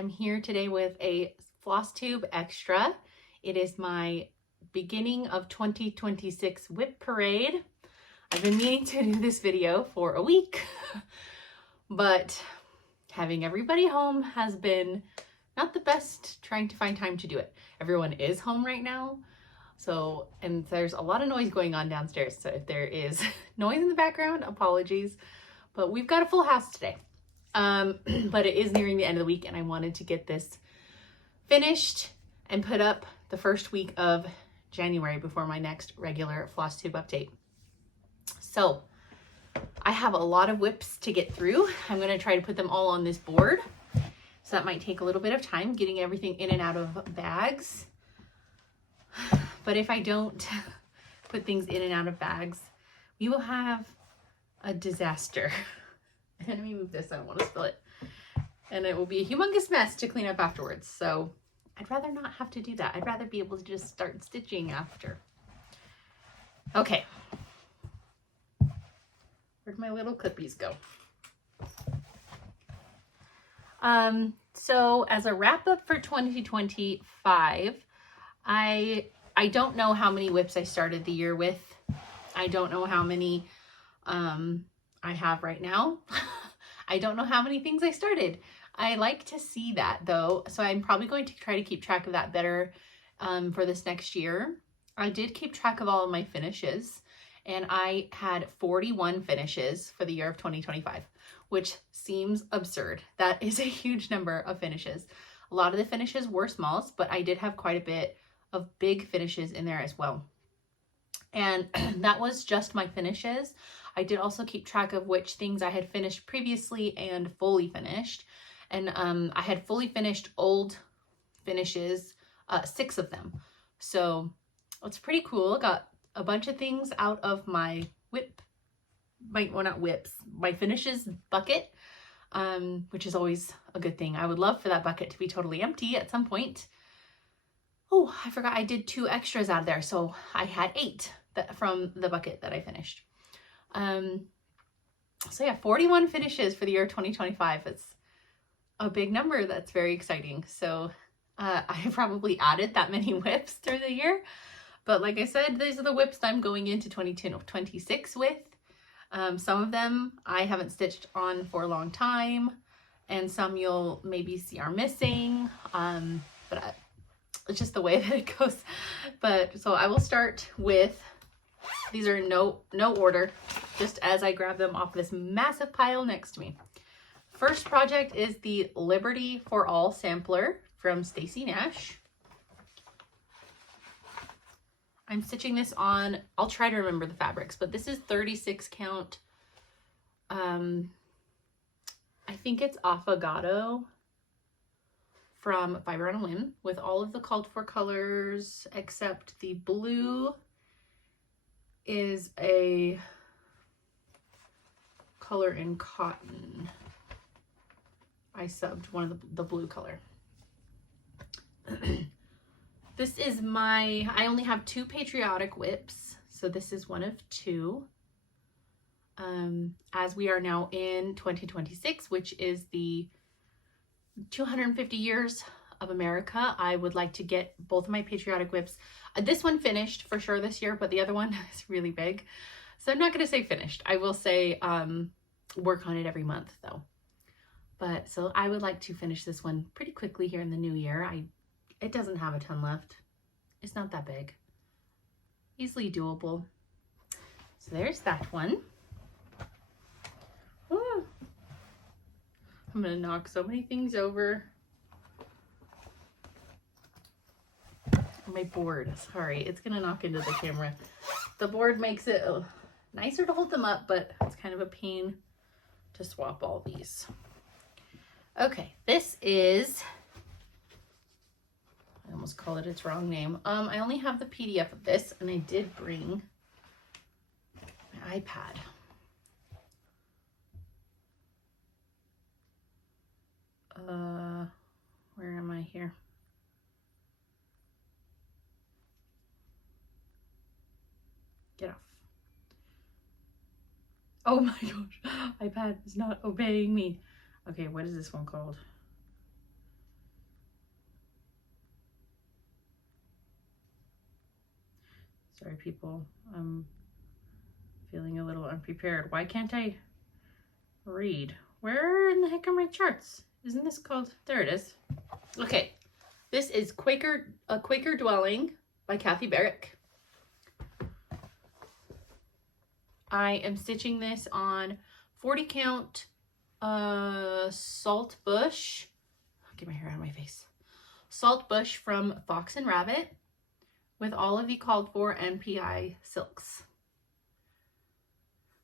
am here today with a Flosstube Extra. It is my beginning of 2026 WIP parade. I've been meaning to do this video for a week, but having everybody home has been not the best trying to find time to do it. Everyone is home right now, and there's a lot of noise going on downstairs. So if there is noise in the background, apologies, but we've got a full house today. But it is nearing the end of the week and I wanted to get this finished and put up the first week of January before my next regular Flosstube update. So I have a lot of WIPs to get through. I'm going to try to put them all on this board. So that might take a little bit of time getting everything in and out of bags. But if I don't put things in and out of bags, we will have a disaster. Let me move this, I don't want to spill it. And it will be a humongous mess to clean up afterwards. So I'd rather not have to do that. I'd rather be able to just start stitching after. Okay. Where'd my little clippies go? So as a wrap up for 2025, I don't know how many WIPs I started the year with. I don't know how many I have right now. I don't know how many things I started. I like to see that though, so I'm probably going to try to keep track of that better for this next year. I did keep track of all of my finishes, and I had 41 finishes for the year of 2025, which seems absurd. That is a huge number of finishes. A lot of the finishes were smalls, but I did have quite a bit of big finishes in there as well. And that was just my finishes. I did also keep track of which things I had finished previously and fully finished. And I had fully finished old finishes, 6 of them. So it's pretty cool. Got a bunch of things out of my WIP, well, not WIPs, my finishes bucket, which is always a good thing. I would love for that bucket to be totally empty at some point. Oh, I forgot I did 2 extras out of there. So I had 8 from the bucket that I finished. So yeah, 41 finishes for the year 2025. It's a big number. That's very exciting. So I probably added that many WIPs through the year, but like I said, these are the WIPs I'm going into 2026 with. Some of them I haven't stitched on for a long time, and some you'll maybe see are missing, but it's just the way that it goes. But so I will start with, these are no order, just as I grab them off this massive pile next to me. First project is the Liberty for All sampler from Stacy Nash. I'm stitching this on, I'll try to remember the fabrics, but this is 36 count. I think it's Affogato from Fiber on a Whim, with all of the called for colors except the blue is a color in cotton. I subbed one of the blue color. This is I only have 2 patriotic WIPs, so this is one of 2. As we are now in 2026, which is the 250 years of America, I would like to get both of my patriotic WIPs. This one finished for sure this year, but the other one is really big. So I'm not going to say finished. I will say work on it every month though. But so I would like to finish this one pretty quickly here in the new year. It doesn't have a ton left. It's not that big. Easily doable. So there's that one. Ooh. I'm going to knock so many things over. My board, sorry, it's going to knock into the camera. The board makes it nicer to hold them up, but it's kind of a pain to swap all these. Okay, this is, I almost called it its wrong name. I only have the PDF of this, and I did bring my iPad. Where am I here? Get off. Oh my gosh, iPad is not obeying me. Okay, what is this one called? Sorry, people. I'm feeling a little unprepared. Why can't I read? Where in the heck are my charts? Isn't this called? There it is. Okay. This is A Quaker Dwelling by Kathy Barrick. I am stitching this on 40 count Salt Bush. Get my hair out of my face. Salt Bush from Fox and Rabbit with all of the called for NPI silks.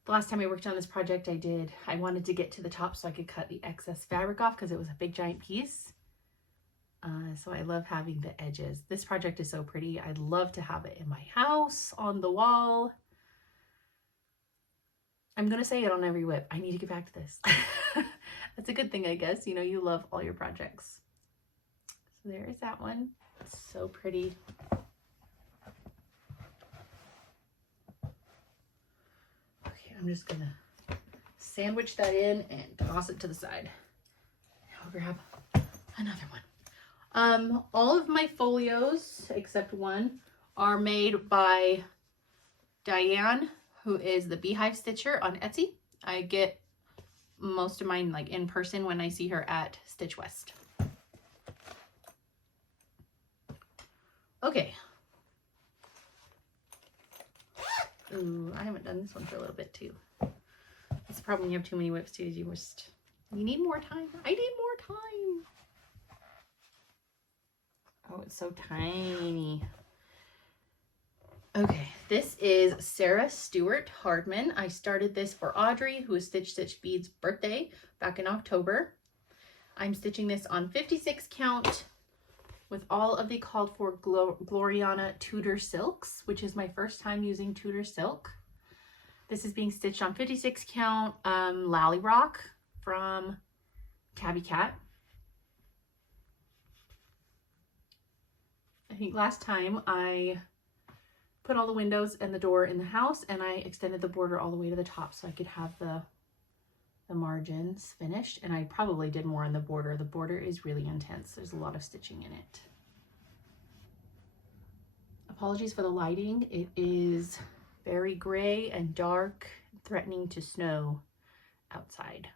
The last time I worked on this project, I wanted to get to the top so I could cut the excess fabric off because it was a big giant piece. So I love having the edges. This project is so pretty. I'd love to have it in my house, on the wall. I'm going to say it on every WIP. I need to get back to this. That's a good thing, I guess. You know, you love all your projects. So there is that one. It's so pretty. Okay, I'm just going to sandwich that in and toss it to the side. Now I'll grab another one. All of my folios, except one, are made by Diane, who is the Beehive Stitcher on Etsy. I get most of mine like in person when I see her at Stitch West. Okay. Ooh, I haven't done this one for a little bit too. That's the problem when you have too many WIPs too, is you need more time. I need more time. Oh, it's so tiny. Okay, this is Sarah Stewart Hardman. I started this for Audrey, who is Stitch Stitch Beads' birthday back in October. I'm stitching this on 56 count with all of the called for Gloriana Tudor silks, which is my first time using Tudor silk. This is being stitched on 56 count Lally Rock from Tabby Cat. I think last time I put all the windows and the door in the house, and I extended the border all the way to the top so I could have the margins finished, and I probably did more on the border. The border is really intense. There's a lot of stitching in it. Apologies for the lighting. It is very gray and dark, threatening to snow outside.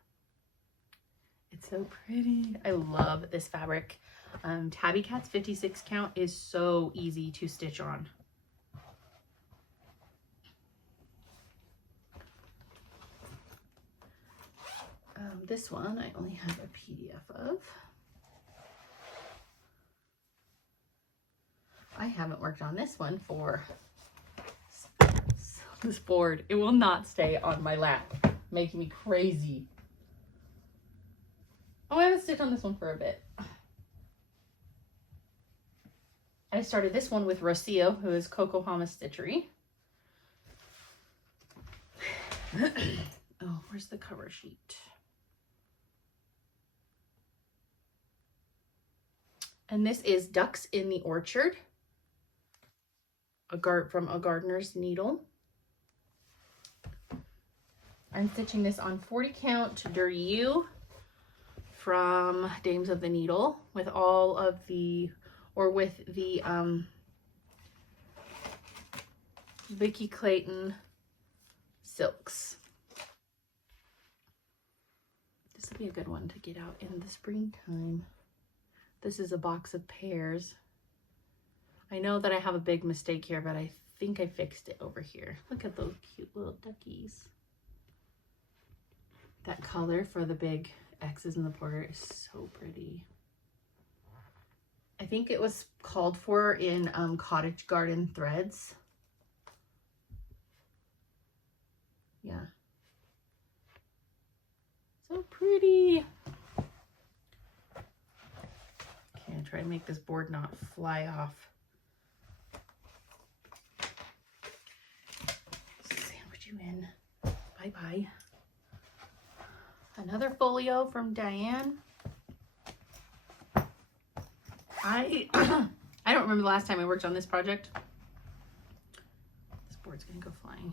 It's so pretty. I love this fabric. Tabby Cat's 56 count is so easy to stitch on. This one I only have a PDF of. I haven't worked on this one for this board. It will not stay on my lap, making me crazy. Oh, I haven't stitched on this one for a bit. I started this one with Rocio, who is Cocohama Stitchery. Oh, where's the cover sheet? And this is Ducks in the Orchard, from A Gardener's Needle. I'm stitching this on 40 count Durieux from Dames of the Needle with all of the, or with the Vicky Clayton silks. This will be a good one to get out in the springtime. This is a box of pears. I know that I have a big mistake here, but I think I fixed it over here. Look at those cute little duckies. That color for the big X's in the border is so pretty. I think it was called for in Cottage Garden Threads. Yeah. So pretty. Okay, I try to make this board not fly off. Sandwich you in. Bye-bye. Another folio from Diane. I don't remember the last time I worked on this project. This board's gonna go flying.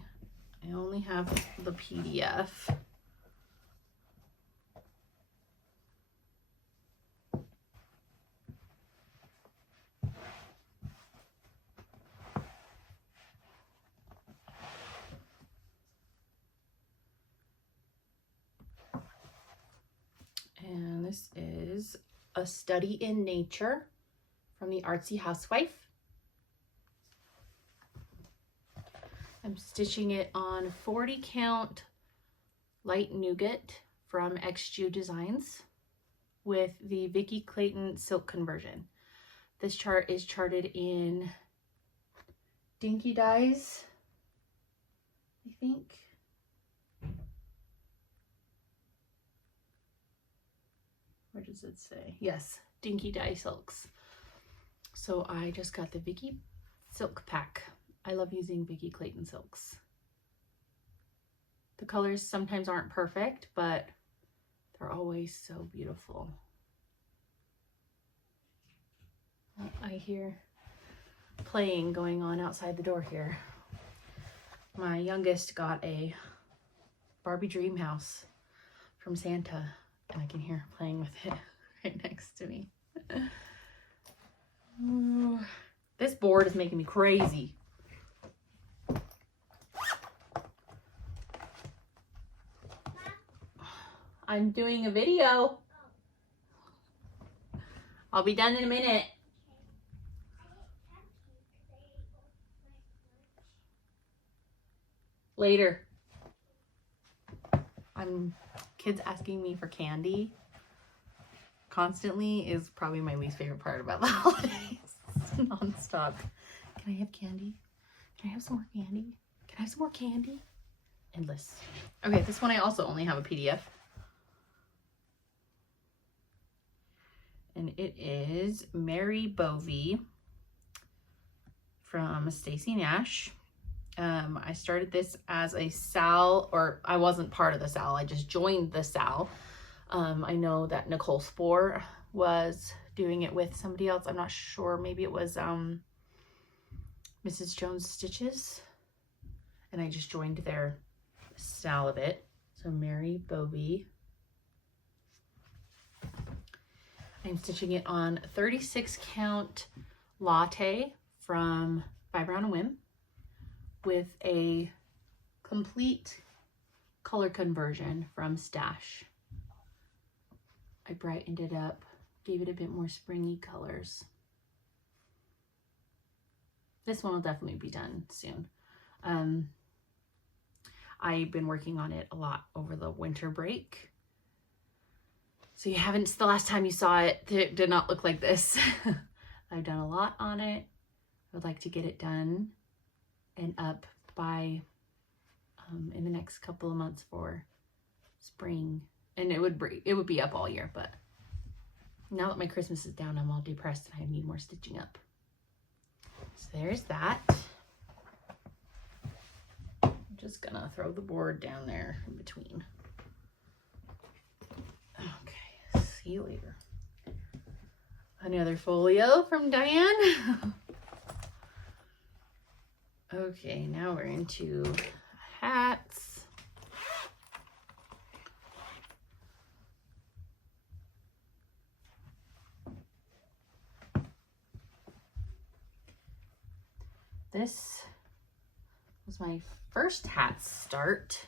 I only have the PDF. is A Study in Nature from the Artsy Housewife. I'm stitching it on 40 count light nougat from XJU Designs with the Vicki Clayton silk conversion. This chart is charted in Dinky Dyes, I think. Where does it say? Yes, Dinky Dye Silks. So I just got the Vicki silk pack. I love using Vicki Clayton silks. The colors sometimes aren't perfect, but they're always so beautiful. Oh, I hear playing going on outside the door here. My youngest got a Barbie dream house from Santa, and I can hear her playing with it right next to me. Ooh, this board is making me crazy. I'm doing a video. I'll be done in a minute. Later. Kids asking me for candy constantly is probably my least favorite part about the holidays. Non-stop. Can I have candy? Can I have some more candy? Can I have some more candy? Endless. Okay, this one I also only have a PDF. And it is Mary Bovey from Stacy Nash. I started this as a SAL, or I wasn't part of the SAL, I just joined the SAL. I know that Nicole Spohr was doing it with somebody else. I'm not sure, maybe it was Mrs. Jones Stitches. And I just joined their SAL of it. So Mary Bovey. I'm stitching it on 36 count latte from Fiber on a Whim with a complete color conversion from Stash. I brightened it up, gave it a bit more springy colors. This one will definitely be done soon. I've been working on it a lot over the winter break. So the last time you saw it, it did not look like this. I've done a lot on it. I would like to get it done and up by in the next couple of months for spring. And it would be up all year, but now that my Christmas is down, I'm all depressed and I need more stitching up. So there's that. I'm just gonna throw the board down there in between. Okay, see you later. Another folio from Diane. Okay, now we're into hats. This was my first hat start,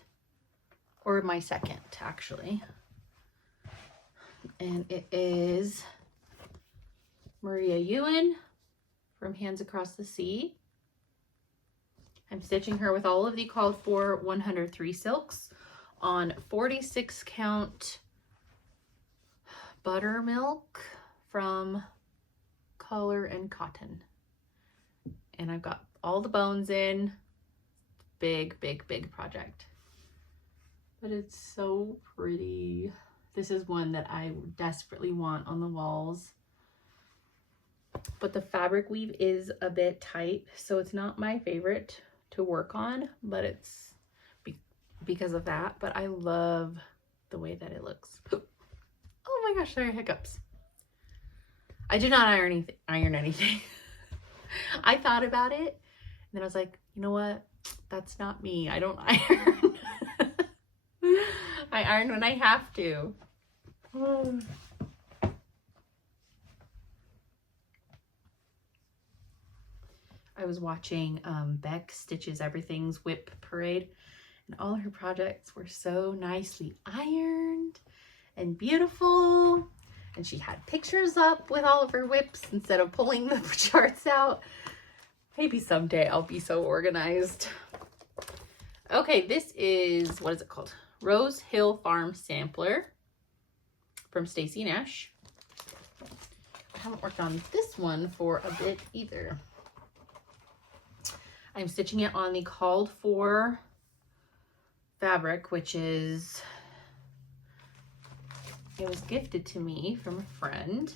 or my second actually. And it is Maria Ewan from Hands Across the Sea. I'm stitching her with all of the called for 103 silks on 46 count buttermilk from Color and Cotton. And I've got all the bones in. Big, big, big project. But it's so pretty. This is one that I desperately want on the walls. But the fabric weave is a bit tight, so it's not my favorite to work on, but it's because of that. But I love the way that it looks. Oh my gosh, sorry, hiccups. I did not iron anything. I thought about it, and then I was like, you know what? That's not me. I don't iron. I iron when I have to. Oh. I was watching Beck Stitches Everything's WIP parade, and all her projects were so nicely ironed and beautiful. And she had pictures up with all of her WIPs instead of pulling the charts out. Maybe someday I'll be so organized. Okay, this is, what is it called? Rose Hill Farm Sampler from Stacy Nash. I haven't worked on this one for a bit either. I'm stitching it on the called for fabric, which is, it was gifted to me from a friend.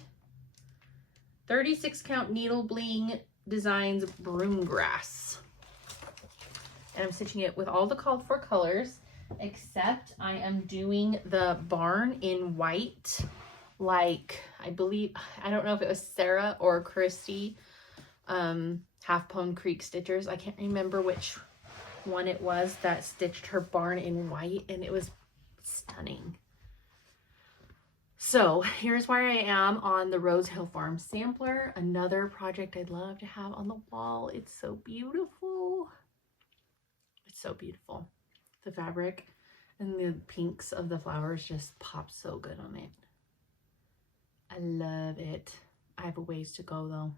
36 count needle bling designs broomgrass. And I'm stitching it with all the called for colors, except I am doing the barn in white, like I believe, I don't know if it was Sarah or Christy, Half Pone Creek Stitchers. I can't remember which one it was that stitched her barn in white, and it was stunning. So here's where I am on the Rose Hill Farm Sampler, another project I'd love to have on the wall. It's so beautiful. It's so beautiful. The fabric and the pinks of the flowers just pop so good on it. I love it. I have a ways to go though.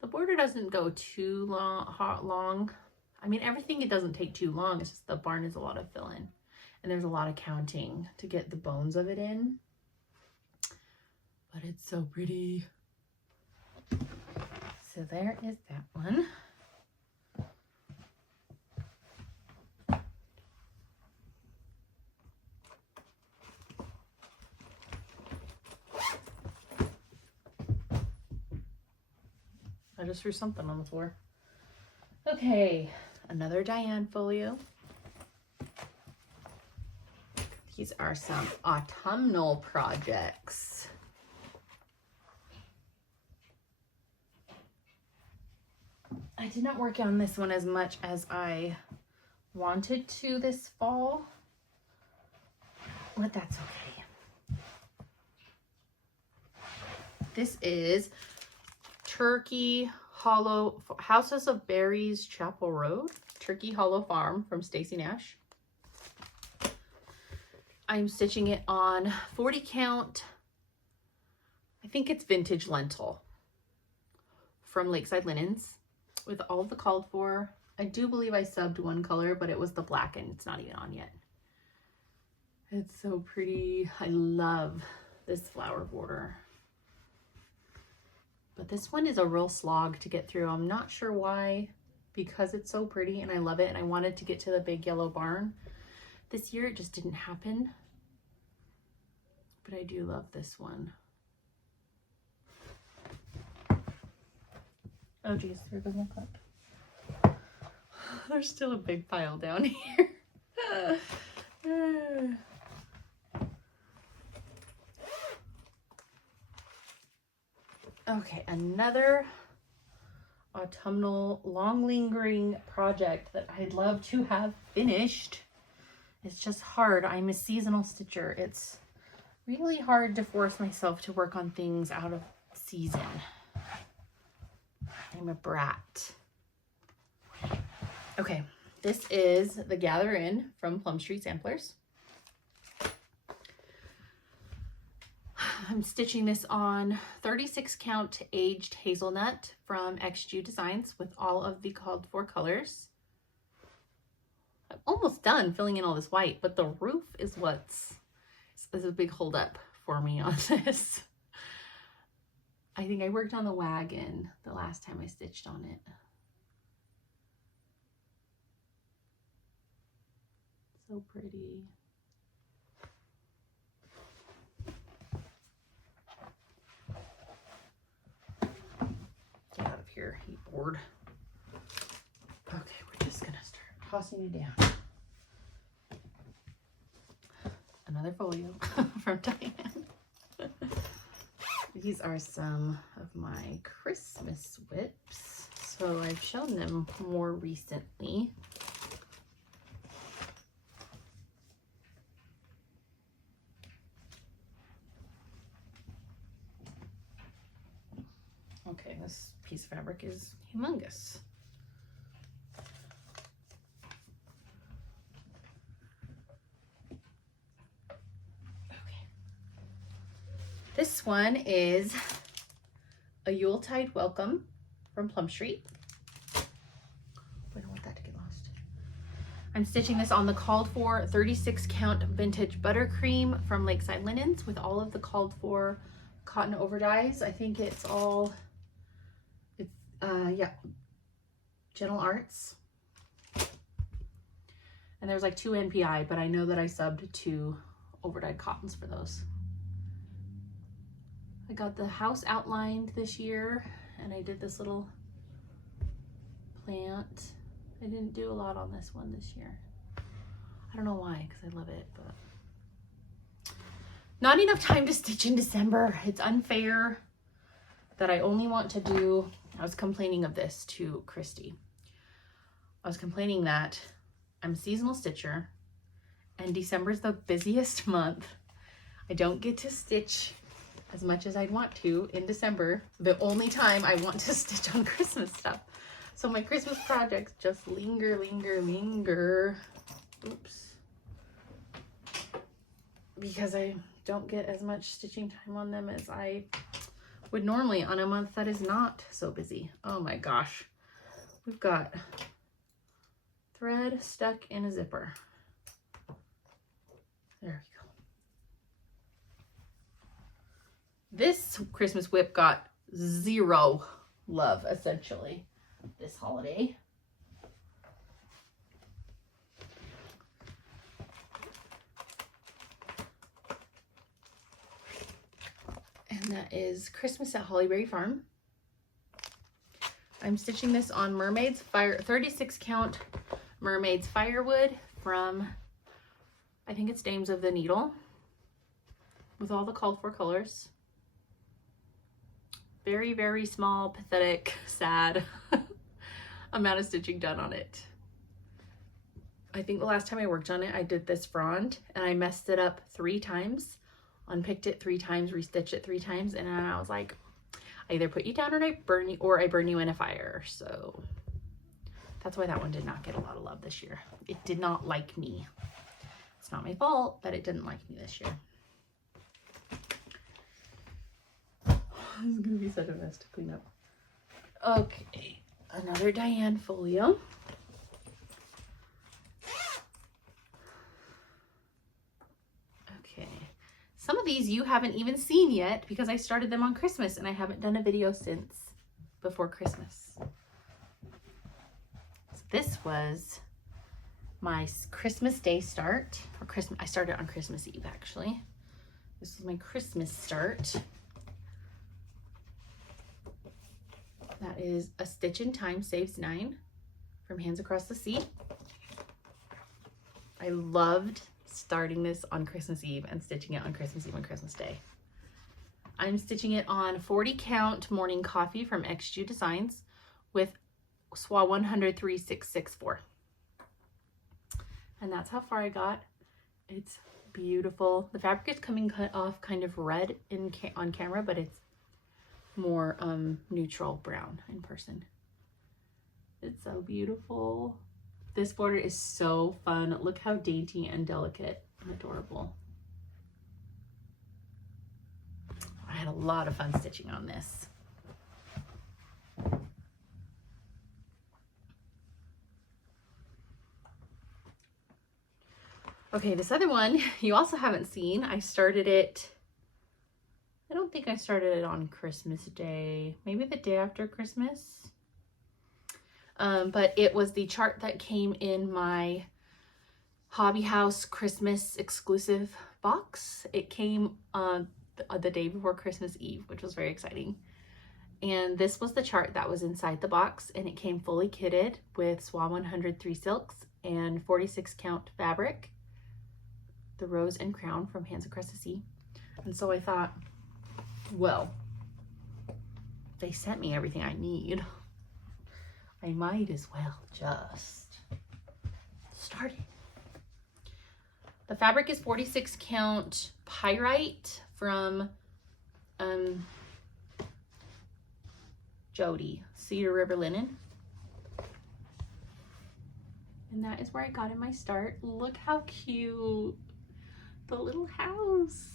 The border doesn't go too long. I mean, everything, it doesn't take too long. It's just the barn is a lot of fill in, and there's a lot of counting to get the bones of it in. But it's so pretty. So there is that one. I just threw something on the floor. Okay, another Diane folio. These are some autumnal projects. I did not work on this one as much as I wanted to this fall, but that's okay. This is Turkey Hollow, Houses of Berries, Chapel Road, Turkey Hollow Farm from Stacy Nash. I'm stitching it on 40 count, I think it's vintage lentil from Lakeside Linens with all of the called for. I do believe I subbed one color, but it was the black and it's not even on yet. It's so pretty. I love this flower border. But this one is a real slog to get through. I'm not sure why, because it's so pretty and I love it and I wanted to get to the big yellow barn. This year it just didn't happen. But I do love this one. Oh geez, here goes my cup. There's still a big pile down here. Okay, another autumnal long lingering project that I'd love to have finished. It's just hard. I'm a seasonal stitcher. It's really hard to force myself to work on things out of season. I'm a brat. Okay, this is the Gather In from Plum Street Samplers. I'm stitching this on 36 count aged hazelnut from XG Designs with all of the called for colors. I'm almost done filling in all this white, but the roof is what's is a big holdup for me on this. I think I worked on the wagon the last time I stitched on it. So pretty. Get out of here, you bored. Okay, we're just gonna start tossing you down. Another folio from Diane. These are some of my Christmas WIPs. So I've shown them more recently. Okay, this piece of fabric is humongous. This one is a Yuletide Welcome from Plum Street. I don't want that to get lost. I'm stitching this on the called for 36 count vintage buttercream from Lakeside Linens with all of the called for cotton overdyes. I think it's all, yeah, Gentle Arts. And there's like 2 NPI, but I know that I subbed 2 overdyed cottons for those. I got the house outlined this year, and I did this little plant. I didn't do a lot on this one this year. I don't know why, because I love it, but not enough time to stitch in December. It's unfair that I only want to do, I was complaining of this to Christy. I was complaining that I'm a seasonal stitcher and December's the busiest month. I don't get to stitch as much as I'd want to in December, the only time I want to stitch on Christmas stuff. So my Christmas projects just linger. Oops. Because I don't get as much stitching time on them as I would normally on a month that is not so busy. Oh my gosh. We've got thread stuck in a zipper. There we go. This Christmas WIP got 0 love, essentially, this holiday. And that is Christmas at Hollyberry Farm. I'm stitching this on Mermaid's 36 count Mermaid's Firewood from, I think it's Dames of the Needle, with all the called for colors. Very, very small, pathetic, sad amount of stitching done on it. I think the last time I worked on it, I did this frond and I messed it up 3 times, unpicked it 3 times, restitched it 3 times, and I was like, I either put you down or I burn you in a fire. So that's why that one did not get a lot of love this year. It did not like me. It's not my fault that it didn't like me this year. This is gonna be such a mess to clean up. Okay, another Diane folio. Okay, some of these you haven't even seen yet because I started them on Christmas and I haven't done a video since before Christmas. So this was my Christmas Day start, or Christmas. I started on Christmas Eve actually. This is my Christmas start. That is A Stitch in Time Saves 9 from Hands Across the Sea. I loved starting this on Christmas Eve and stitching it on Christmas Eve and Christmas Day. I'm stitching it on 40 count Morning Coffee from XG Designs with SWA 1003664. And that's how far I got. It's beautiful. The fabric is coming off kind of red on camera, but it's more neutral brown in person. It's so beautiful. This border is so fun. Look how dainty and delicate and adorable. I had a lot of fun stitching on this. Okay, this other one you also haven't seen. I started it, I don't think I started it on Christmas Day, maybe the day after Christmas. But it was the chart that came in my Hobby House Christmas exclusive box. It came the day before Christmas Eve, which was very exciting. And this was the chart that was inside the box, and it came fully kitted with SWA 103 silks and 46 count fabric, the Rose and Crown from Hands Across the Sea. And so I thought, well, they sent me everything I need. I might as well just start it. The fabric is 46 count pyrite from Jody, Cedar River Linen. And that is where I got in my start. Look how cute. The little house.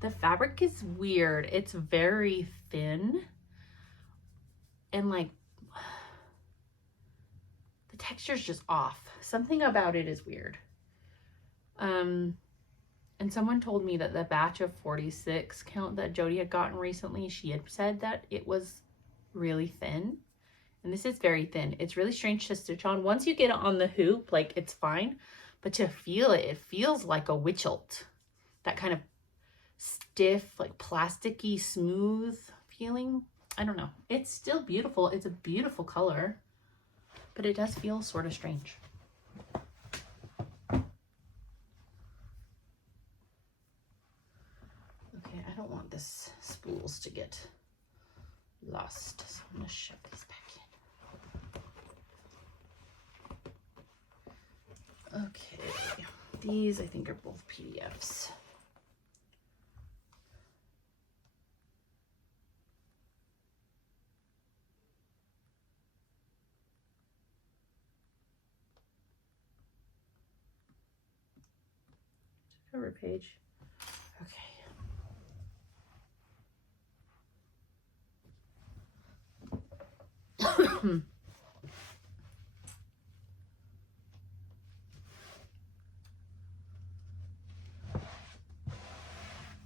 The fabric is weird. It's very thin and like the texture's just off. Something about it is weird. And someone told me that the batch of 46 count that Jody had gotten recently, she had said that it was really thin. And this is very thin. It's really strange to stitch on. Once you get it on the hoop, like it's fine. But to feel it, it feels like a witchelt. That kind of stiff, like plasticky, smooth feeling. I don't know. It's still beautiful. It's a beautiful color. But it does feel sort of strange. Okay, I don't want this spools to get lost. So I'm going to shove these back in. Okay, these I think are both PDFs. Cover page. Okay.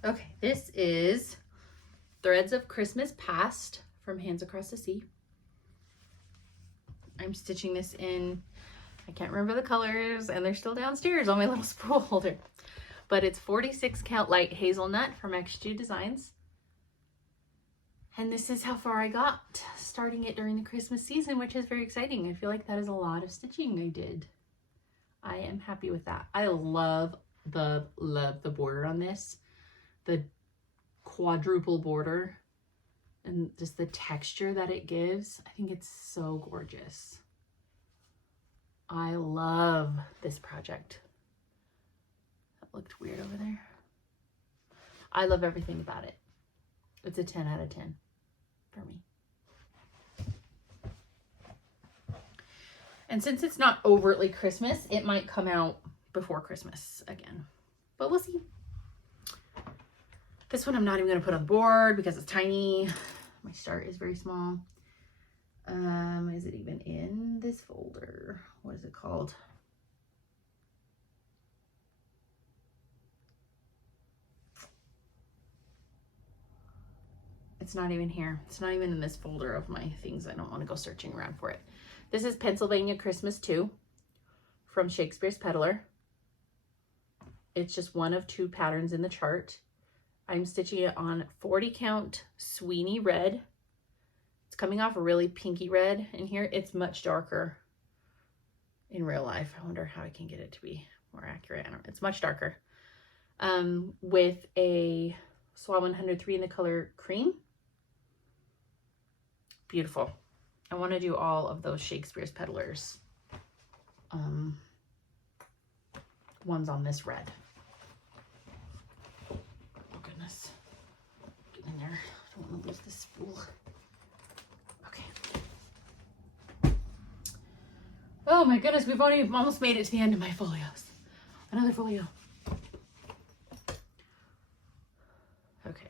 Okay, this is Threads of Christmas Past from Hands Across the Sea. I'm stitching this in, I can't remember the colors, and they're still downstairs on my little spool holder. But it's 46 count light hazelnut from XG Designs. And this is how far I got, starting it during the Christmas season, which is very exciting. I feel like that is a lot of stitching I did. I am happy with that. I love the border on this. The quadruple border and just the texture that it gives. I think it's so gorgeous. I love this project. That looked weird over there. I love everything about it. It's a 10 out of 10 for me. And since it's not overtly Christmas, it might come out before Christmas again, but we'll see. This one I'm not even going to put on the board because it's tiny. My start is very small. Is it even in this folder? What is it called? It's not even here. It's not even in this folder of my things. I don't want to go searching around for it. This is Pennsylvania Christmas 2 from Shakespeare's Peddler. It's just one of 2 patterns in the chart. I'm stitching it on 40 count Sweeney red. It's coming off a really pinky red in here. It's much darker in real life. I wonder how I can get it to be more accurate. I don't know. It's much darker. With a Swan 103 in the color cream. Beautiful. I want to do all of those Shakespeare's Peddlers ones on this red. Oh goodness. Get in there. I don't want to lose this spool. Okay. Oh my goodness, we've almost made it to the end of my folios. Another folio. Okay.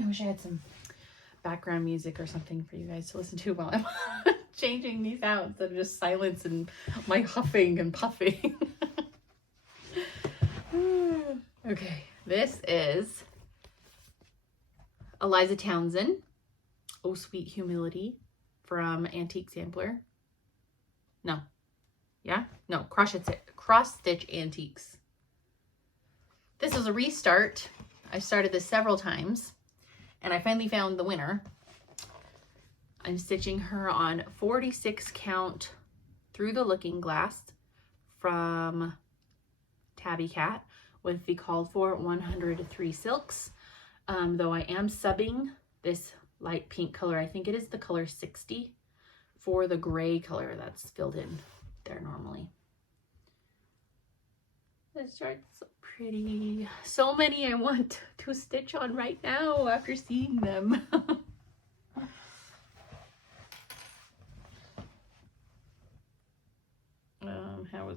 I wish I had some background music or something for you guys to listen to while I'm changing these out instead of just silence and my huffing and puffing. Okay, this is Eliza Townsend, Oh Sweet Humility from Antique Sampler. No. Yeah? No, Cross Stitch Antiques. This is a restart. I've started this several times and I finally found the winner. I'm stitching her on 46 count Through the Looking Glass from Tabby Cat with the called for 103 silks. Though I am subbing this light pink color, I think it is the color 60, for the gray color that's filled in there normally. This chart's so pretty. So many I want to stitch on right now after seeing them.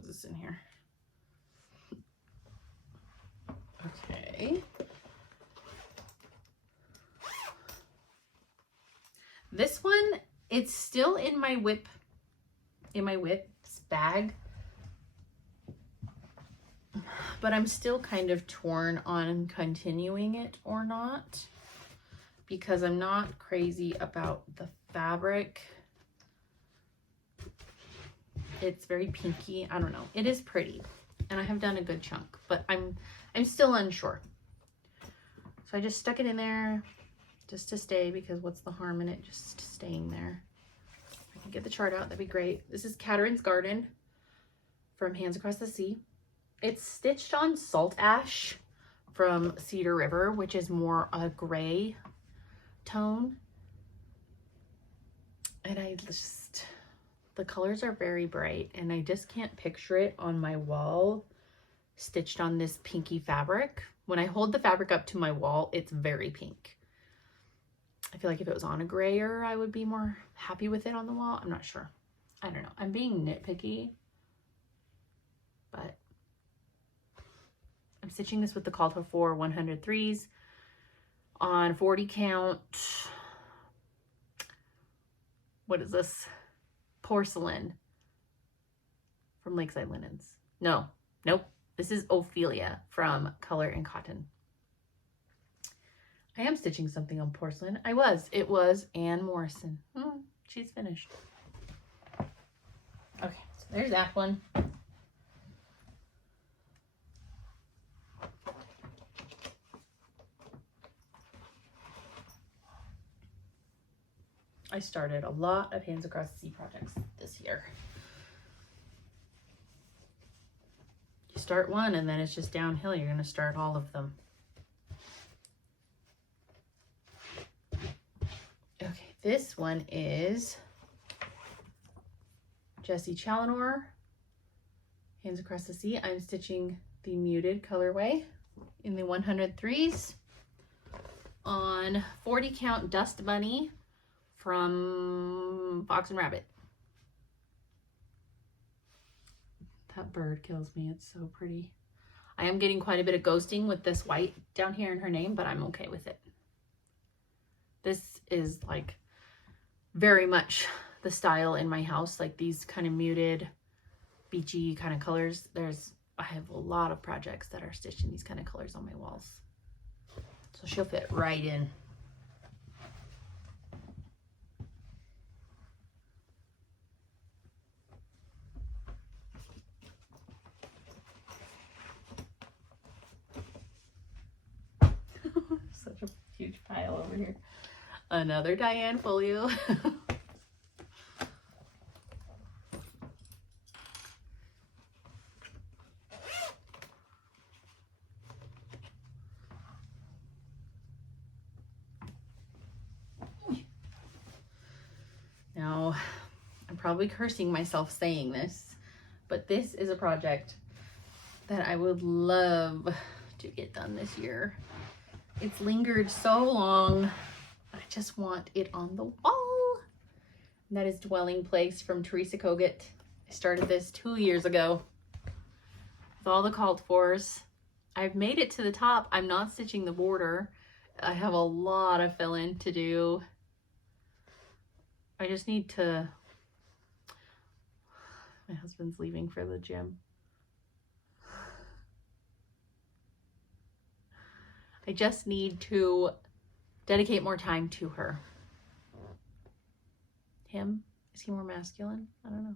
this in here. Okay. This one, it's still in my WIP, bag, but I'm still kind of torn on continuing it or not, because I'm not crazy about the fabric. It's very pinky. I don't know. It is pretty, and I have done a good chunk, but I'm still unsure. So I just stuck it in there just to stay, because what's the harm in it just staying there? If I can get the chart out, that'd be great. This is Catherine's Garden from Hands Across the Sea. It's stitched on Salt Ash from Cedar River, which is more a gray tone. And the colors are very bright, and I just can't picture it on my wall stitched on this pinky fabric. When I hold the fabric up to my wall, it's very pink. I feel like if it was on a grayer, I would be more happy with it on the wall. I'm not sure. I don't know. I'm being nitpicky, but I'm stitching this with the Call for 103s on 40 count. What is this? Porcelain from Lakeside Linens. Nope. This is Ophelia from Color and Cotton. I am stitching something on porcelain. It was Anne Morrison. She's finished. Okay, so there's that one. I started a lot of Hands Across the Sea projects this year. You start one and then it's just downhill. You're going to start all of them. Okay, this one is Jessie Challenor, Hands Across the Sea. I'm stitching the muted colorway in the 103s on 40 count Dust Bunny from Fox and Rabbit. That bird kills me. It's so pretty. I am getting quite a bit of ghosting with this white down here in her name, but I'm okay with it. This is like very much the style in my house, like these kind of muted, beachy kind of colors. I have a lot of projects that are stitched in these kind of colors on my walls. So she'll fit right in. Such a huge pile over here. Another Diane folio. Now, I'm probably cursing myself saying this, but this is a project that I would love to get done this year. It's lingered so long. I just want it on the wall. And that is Dwelling Place from Teresa Kogut. I started this 2 years ago with all the called fors. I've made it to the top. I'm not stitching the border. I have a lot of fill-in to do. I just need to... My husband's leaving for the gym. I just need to dedicate more time to her. Him? Is he more masculine? I don't know.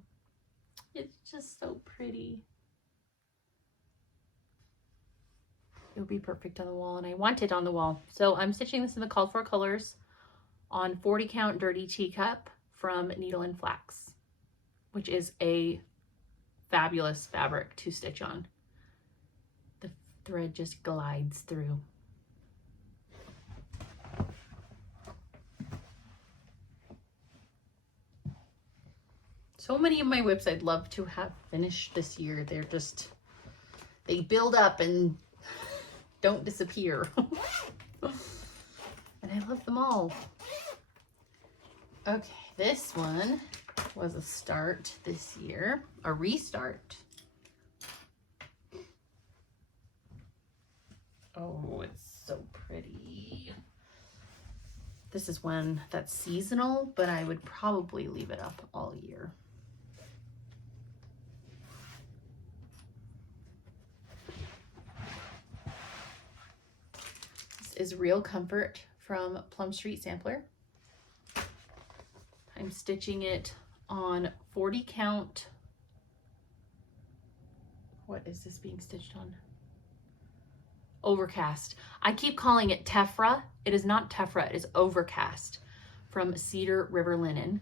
It's just so pretty. It would be perfect on the wall, and I want it on the wall. So I'm stitching this in the Called For colors on 40 count Dirty Teacup from Needle and Flax, which is a fabulous fabric to stitch on. The thread just glides through. So many of my WIPs I'd love to have finished this year. They build up and don't disappear. And I love them all. Okay, this one was a start this year, a restart. Oh, it's so pretty. This is one that's seasonal, but I would probably leave it up all year. This is Real Comfort from Plum Street Sampler. I'm stitching it on 40 count. What is this being stitched on? Overcast. I keep calling it Tephra. It is not Tephra, it is Overcast from Cedar River Linen.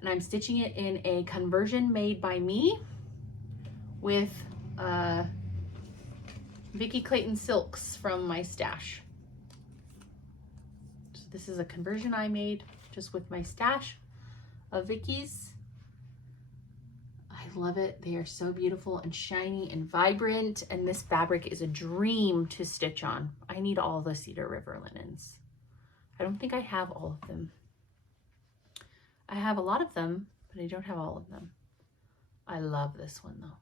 And I'm stitching it in a conversion made by me with Vicki Clayton silks from my stash. So this is a conversion I made just with my stash of Vicki's. I love it. They are so beautiful and shiny and vibrant, and this fabric is a dream to stitch on. I need all the Cedar River linens. I don't think I have all of them. I have a lot of them, but I don't have all of them. I love this one though.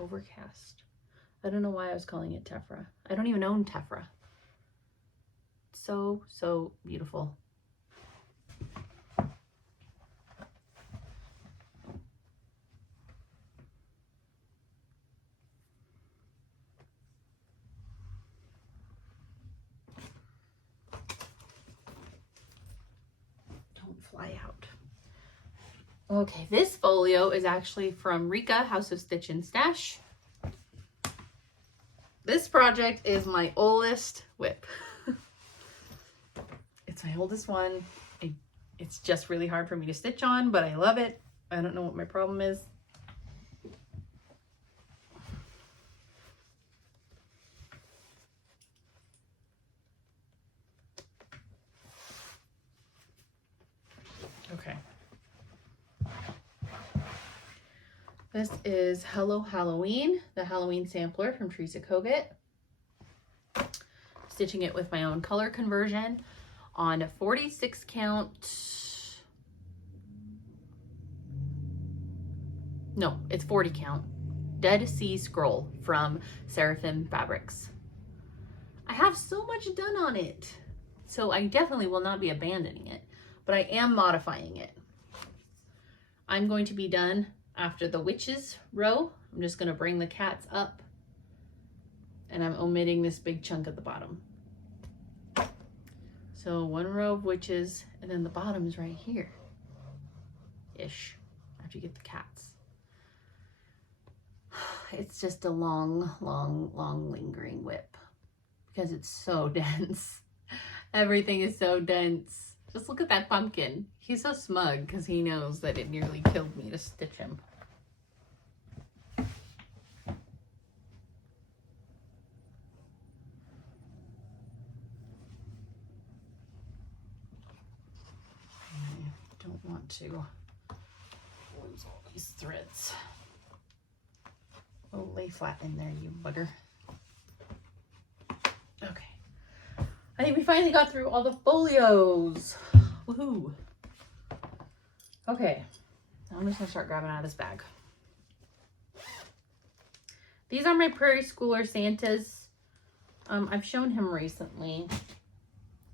Overcast. I don't know why I was calling it Tephra. I don't even own Tephra. So, so beautiful. Fly out. Okay, this folio is actually from Rika, House of Stitch and Stash. This project is my oldest WIP. It's my oldest one. It's just really hard for me to stitch on, but I love it. I don't know what my problem is. Okay. This is Hello Halloween, the Halloween sampler from Teresa Kogut. Stitching it with my own color conversion on 46 count. No, it's 40 count. Dead Sea Scroll from Seraphim Fabrics. I have so much done on it, so I definitely will not be abandoning it. But I am modifying it. I'm going to be done after the witches row. I'm just going to bring the cats up, and I'm omitting this big chunk at the bottom. So one row of witches, and then the bottom's right here ish after you get the cats. It's just a long lingering WIP because it's so dense. Everything is so dense. Just look at that pumpkin. He's so smug because he knows that it nearly killed me to stitch him. I don't want to lose all these threads. Oh, lay flat in there, you bugger. Okay. I think we finally got through all the folios. Woohoo. Okay, now I'm just gonna start grabbing out of this bag. These are my Prairie Schooler Santas. I've shown him recently,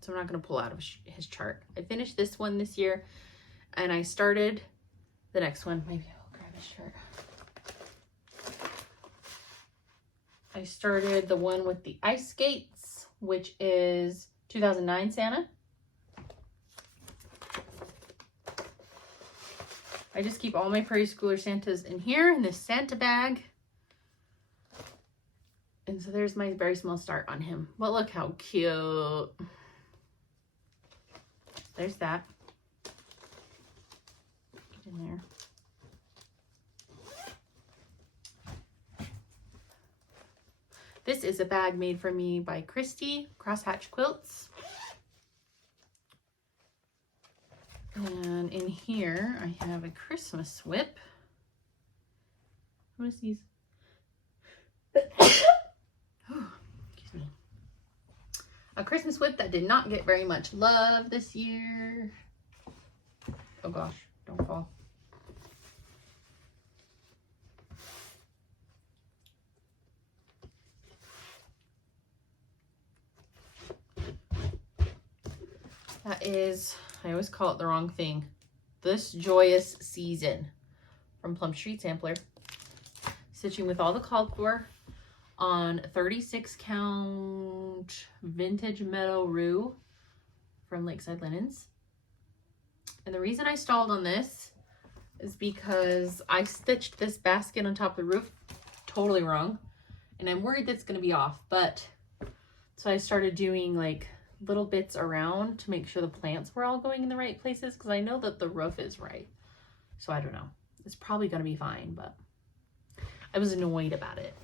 so I'm not gonna pull out of his chart. I finished this one this year, and I started the next one. Maybe I'll grab his chart. I started the one with the ice skates, which is 2009 Santa. I just keep all my Prairie Schooler Santas in here in this Santa bag. And so there's my very small start on him. But look how cute. There's that. Get in there. This is a bag made for me by Christy, Crosshatch Quilts. And in here, I have a Christmas WIP. What is these? Excuse me. A Christmas WIP that did not get very much love this year. Oh gosh, don't fall. That is, I always call it the wrong thing. This Joyous Season from Plum Street Sampler. Stitching with all the called for on 36 count Vintage Meadow Rue from Lakeside Linens. And the reason I stalled on this is because I stitched this basket on top of the roof totally wrong. And I'm worried that's going to be off, but so I started doing like little bits around to make sure the plants were all going in the right places, because I know that the roof is right. So I don't know. It's probably going to be fine, but I was annoyed about it.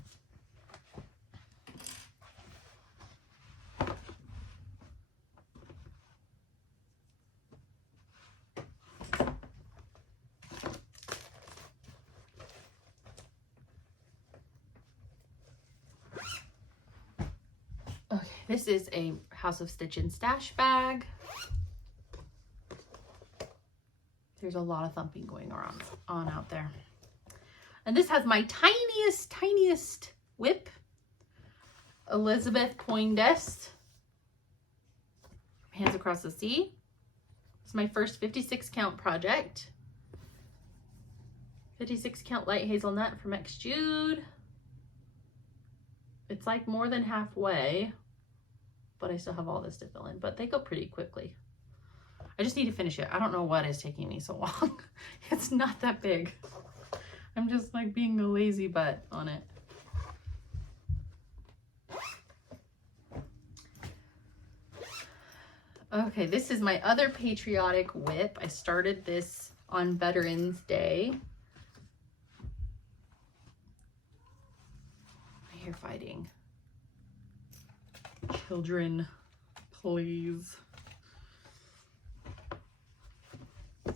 Okay, this is a House of Stitch and Stash bag. There's a lot of thumping going on out there. And this has my tiniest WIP, Elizabeth Poindexter, Hands Across the Sea. It's my first 56 count project. 56 count light hazelnut from X Jude. It's like more than halfway, but I still have all this to fill in, but they go pretty quickly. I just need to finish it. I don't know what is taking me so long. It's not that big. I'm just like being a lazy butt on it. Okay, this is my other patriotic WIP. I started this on Veterans Day. I hear fighting. Children, please.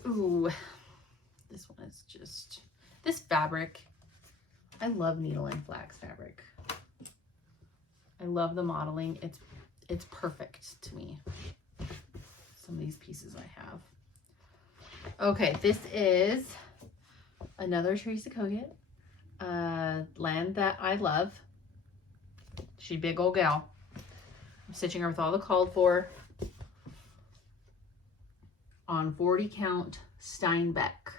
Ooh, this one is just, this fabric, I love needle and flax fabric. I love the modeling. It's perfect to me. Some of these pieces I have. Okay, this is another Teresa Kogut, Land That I Love. She's a big old gal. I'm stitching her with all the called for on 40 count Steinbeck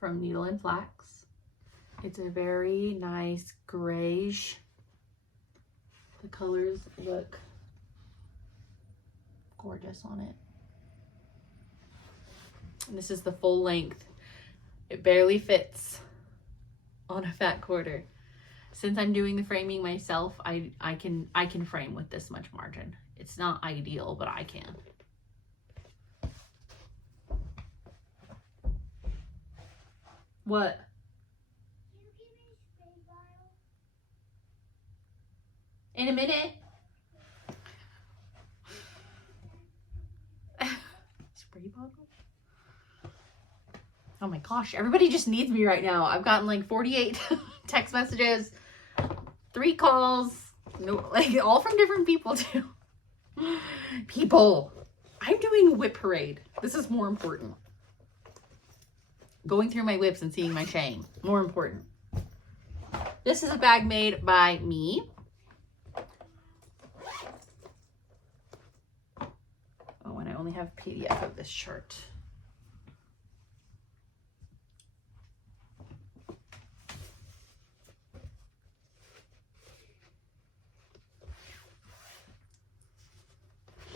from Needle and Flax. It's a very nice grayish. The colors look gorgeous on it. And this is the full length. It barely fits on a fat quarter. Since I'm doing the framing myself, I can frame with this much margin. It's not ideal, but I can. What? In a minute. Spray bottle? Oh my gosh, everybody just needs me right now. I've gotten like 48 text messages, 3 calls, no, like all from different people too. People, I'm doing WIP parade. This is more important. Going through my WIPs and seeing my shame, more important. This is a bag made by me. Oh, and I only have PDF of this shirt.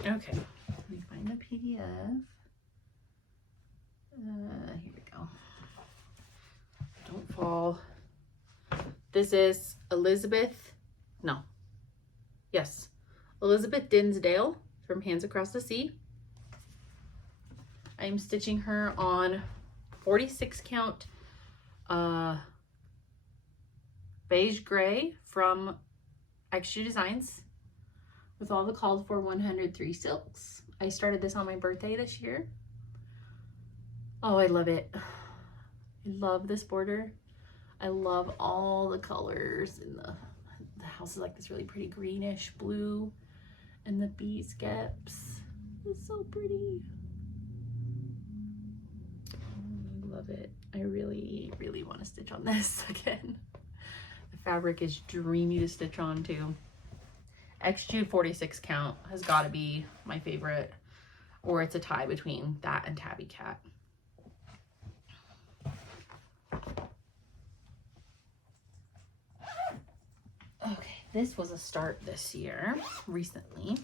Okay, let me find the PDF. Here we go. Don't fall. This is Elizabeth Dinsdale from Hands Across the Sea. I'm stitching her on 46 count beige gray from X Jude Designs with all the called for 103 silks. I started this on my birthday this year. Oh, I love it. I love this border. I love all the colors, and the house is like this really pretty greenish blue, and the bee skeps. It's so pretty. I love it. I really, really want to stitch on this again. The fabric is dreamy to stitch on too. X Jude 46 count has got to be my favorite. or it's a tie between that and Tabby Cat. Okay, this was a start this year, recently.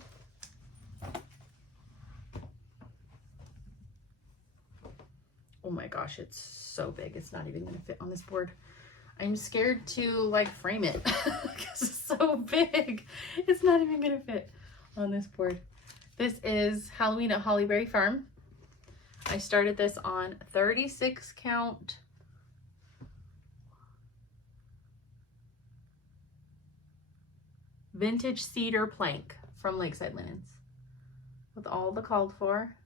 Oh my gosh, it's so big. It's not even gonna fit on this board. I'm scared to like frame it because it's so big. It's not even gonna fit on this board. This is Halloween at Hollyberry Farm. I started this on 36 count vintage cedar plank from Lakeside Linens with all the called for.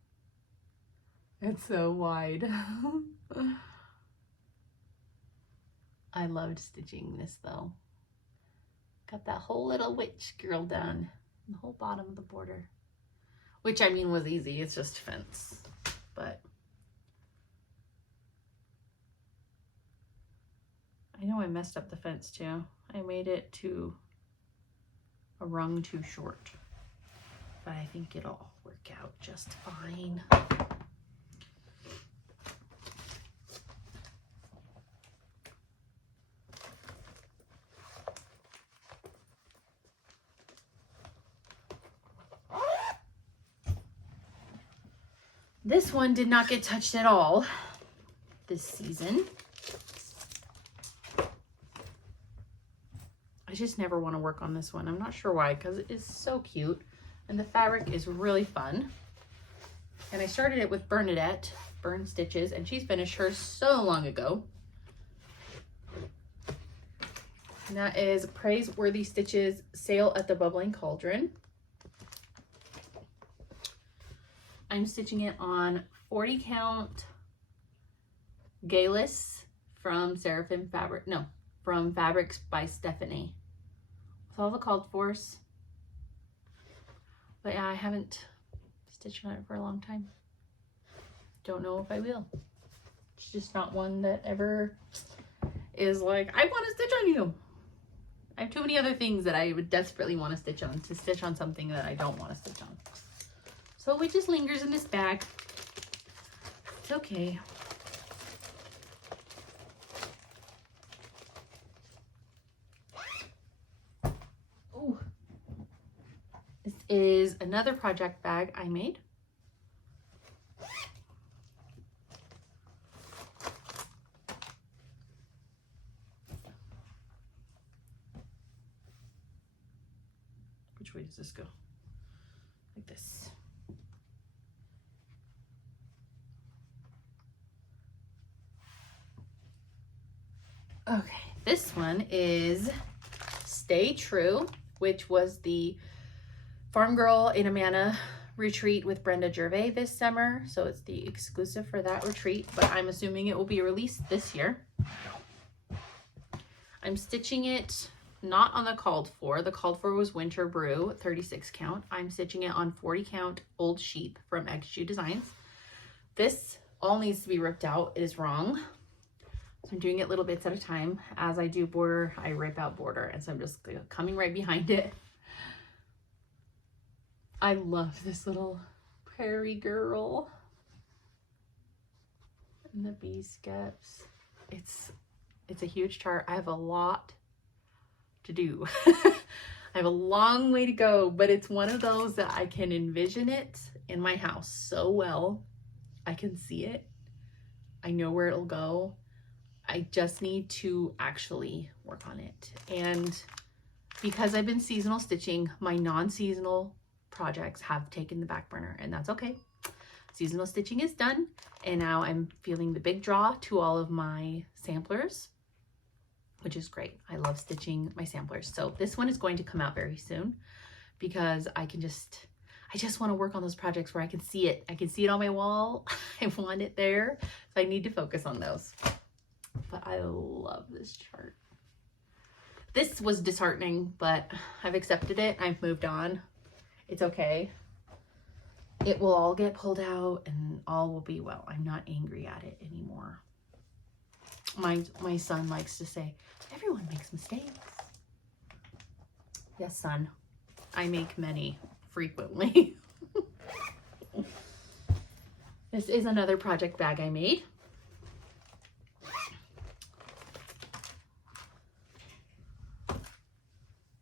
It's so wide. I loved stitching this though. Got that whole little witch girl done, the whole bottom of the border, which I mean was easy. It's just fence, but I know I messed up the fence too. I made it to a rung too short, but I think it'll work out just fine. This one did not get touched at all this season. I just never want to work on this one. I'm not sure why, because it is so cute and the fabric is really fun. And I started it with Bernadette Burn Stitches, and she's finished hers so long ago. And that is Praiseworthy Stitches Sail at the Bubbling Cauldron. I'm stitching it on 40 count Galis from Seraphim Fabric, no, from Fabrics by Stephanie. With all the called fors. But yeah, I haven't stitched on it for a long time. Don't know if I will. It's just not one that ever is like, I want to stitch on you. I have too many other things that I would desperately want to stitch on something that I don't want to stitch on. So it just lingers in this bag. It's okay. Ooh. This is another project bag I made. Which way does this go? Like this. Okay, this one is Stay True, which was the Farm Girl in Amana retreat with Brenda Gervais this summer. So it's the exclusive for that retreat, but I'm assuming it will be released this year. I'm stitching it not on the called for. The called for was Winter Brew, 36 count. I'm stitching it on 40 count Old Sheep from XG Designs. This all needs to be ripped out. It is wrong. So I'm doing it little bits at a time. As I do border, I rip out border. And so I'm just coming right behind it. I love this little prairie girl. And the bee skeps. It's a huge chart. I have a lot to do. I have a long way to go, but it's one of those that I can envision it in my house so well. I can see it. I know where it'll go. I just need to actually work on it. And because I've been seasonal stitching, my non-seasonal projects have taken the back burner, and that's okay. Seasonal stitching is done, and now I'm feeling the big draw to all of my samplers, which is great. I love stitching my samplers. So this one is going to come out very soon because I just want to work on those projects where I can see it. I can see it on my wall. I want it there. So I need to focus on those. But I love this chart. This was disheartening, but I've accepted it. I've moved on. It's okay. It will all get pulled out and all will be well. I'm not angry at it anymore. My son likes to say, everyone makes mistakes. Yes, son. I make many frequently. This is another project bag I made.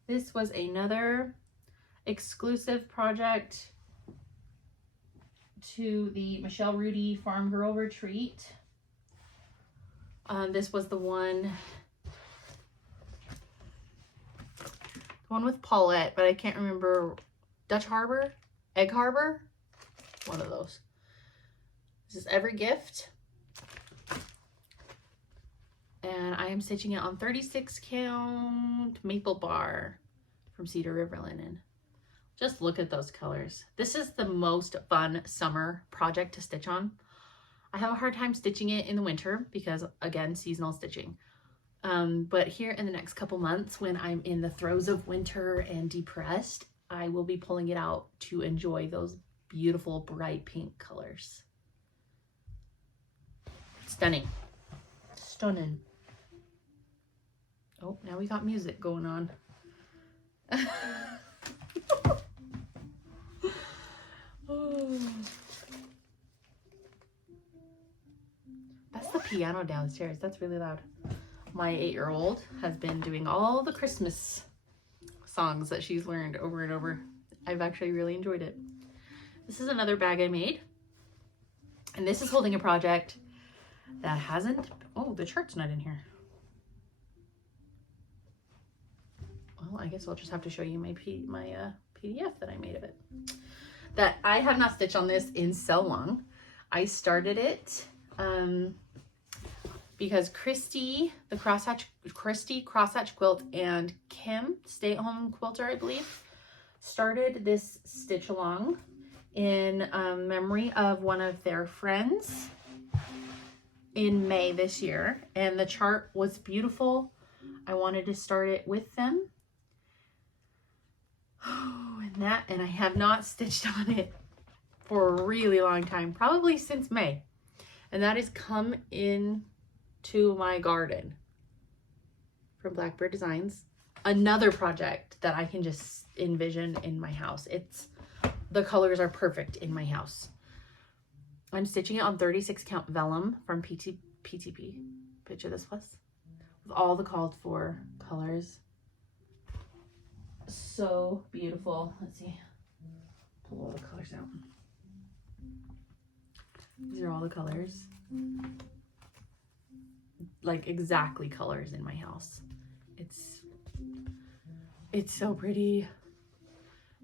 This was another exclusive project to the Michelle Rudy Farm Girl Retreat. This was the one with Paulette, but I can't remember. Dutch Harbor? Egg Harbor? One of those. This is Every Gift. And I am stitching it on 36 count maple bar from Cedar River Linen. Just look at those colors. This is the most fun summer project to stitch on. I have a hard time stitching it in the winter because, again, seasonal stitching. But here in the next couple months, when I'm in the throes of winter and depressed, I will be pulling it out to enjoy those beautiful bright pink colors. Stunning. Stunning. Oh, now we got music going on. Oh. That's the piano downstairs. That's really loud. My 8-year-old has been doing all the Christmas songs that she's learned over and over. I've actually really enjoyed it. This is another bag I made. And this is holding a project that hasn't... Oh, the chart's not in here. Well, I guess I'll just have to show you my PDF that I made of it. That I have not stitched on this in so long. I started it because Christy Crosshatch Quilt and Kim, stay-at-home quilter, I believe, started this stitch along in memory of one of their friends in May this year. And the chart was beautiful. I wanted to start it with them. And I have not stitched on it for a really long time, probably since May. And that has come into my garden from Blackbird Designs. Another project that I can just envision in my house. The colors are perfect in my house. I'm stitching it on 36 count vellum from PTP. Picture this plus. With all the called for colors. So beautiful. Let's see. Pull all the colors out. These are all the colors. Like exactly colors in my house. It's so pretty.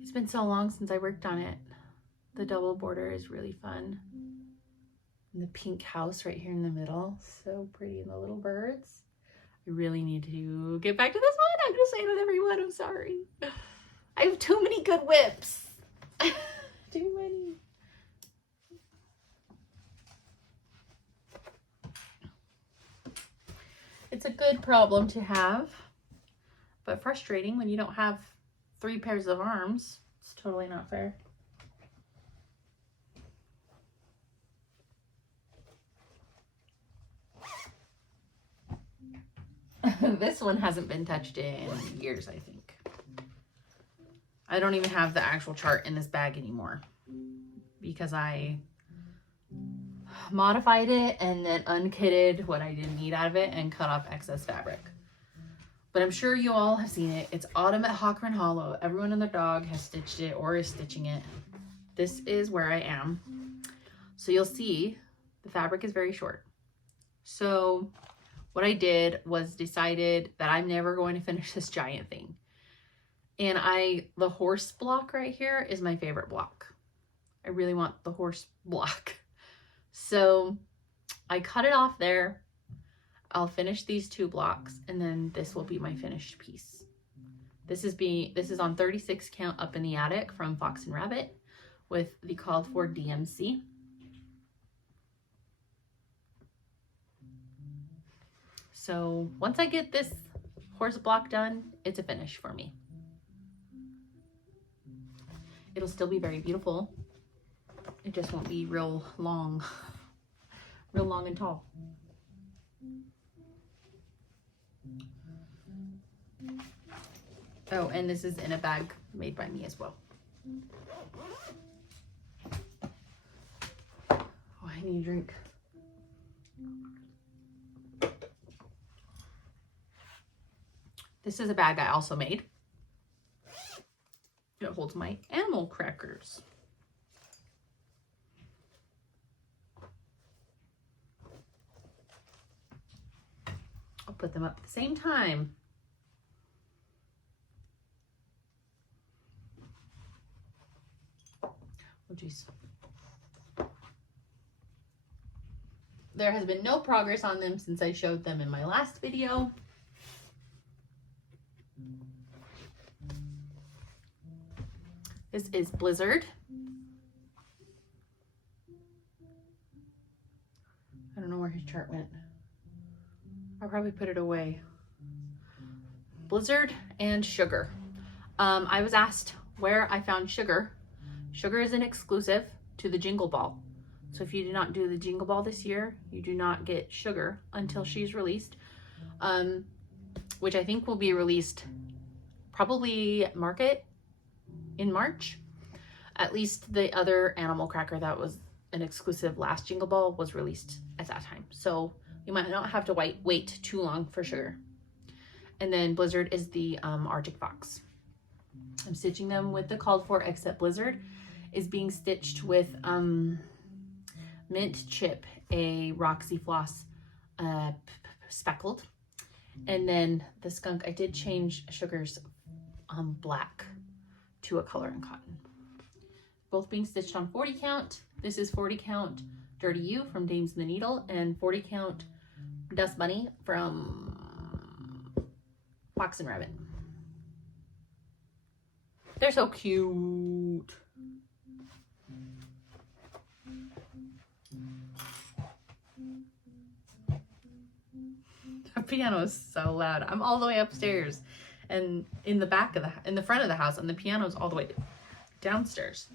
It's been so long since I worked on it. The double border is really fun. And the pink house right here in the middle. So pretty. And the little birds. I really need to get back to this one. I'm gonna say it on every one. I'm sorry. I have too many good whips. Too many. It's a good problem to have, but frustrating when you don't have 3 pairs of arms. It's totally not fair. This one hasn't been touched in years, I think. I don't even have the actual chart in this bag anymore because I modified it and then unkitted what I didn't need out of it and cut off excess fabric. But I'm sure you all have seen it. It's autumn at Hawkran Hollow. Everyone and their dog has stitched it or is stitching it. This is where I am. So you'll see the fabric is very short. So what I did was decided that I'm never going to finish this giant thing. And the horse block right here is my favorite block. I really want the horse block. So I cut it off there. I'll finish these 2 blocks and then this will be my finished piece. This is on 36 count up in the attic from Fox and Rabbit with the called for DMC. So once I get this horse block done, it's a finish for me. It'll still be very beautiful. It just won't be real long and tall. Oh, and this is in a bag made by me as well. Oh, I need a drink. This is a bag I also made. It holds my animal crackers. I'll put them up at the same time. Oh, geez. There has been no progress on them since I showed them in my last video. This is Blizzard. I don't know where his chart went. I'll probably put it away. Blizzard and Sugar. I was asked where I found Sugar. Sugar is an exclusive to the Jingle Ball. So if you did not do the Jingle Ball this year, you do not get Sugar until she's released. Which I think will be released probably market in March. At least the other animal cracker that was an exclusive last Jingle Ball was released at that time. So you might not have to wait too long for Sugar. And then Blizzard is the Arctic Fox. I'm stitching them with the called for, except Blizzard is being stitched with Mint Chip, a Roxy Floss speckled. And then the skunk, I did change Sugar's black to a color and cotton. Both being stitched on 40 count. This is 40 count Dirty You from Dames in the Needle and 40 count Dust Bunny from Fox and Rabbit. They're so cute. The piano is so loud. I'm all the way upstairs and in the front of the house, and the piano's all the way downstairs.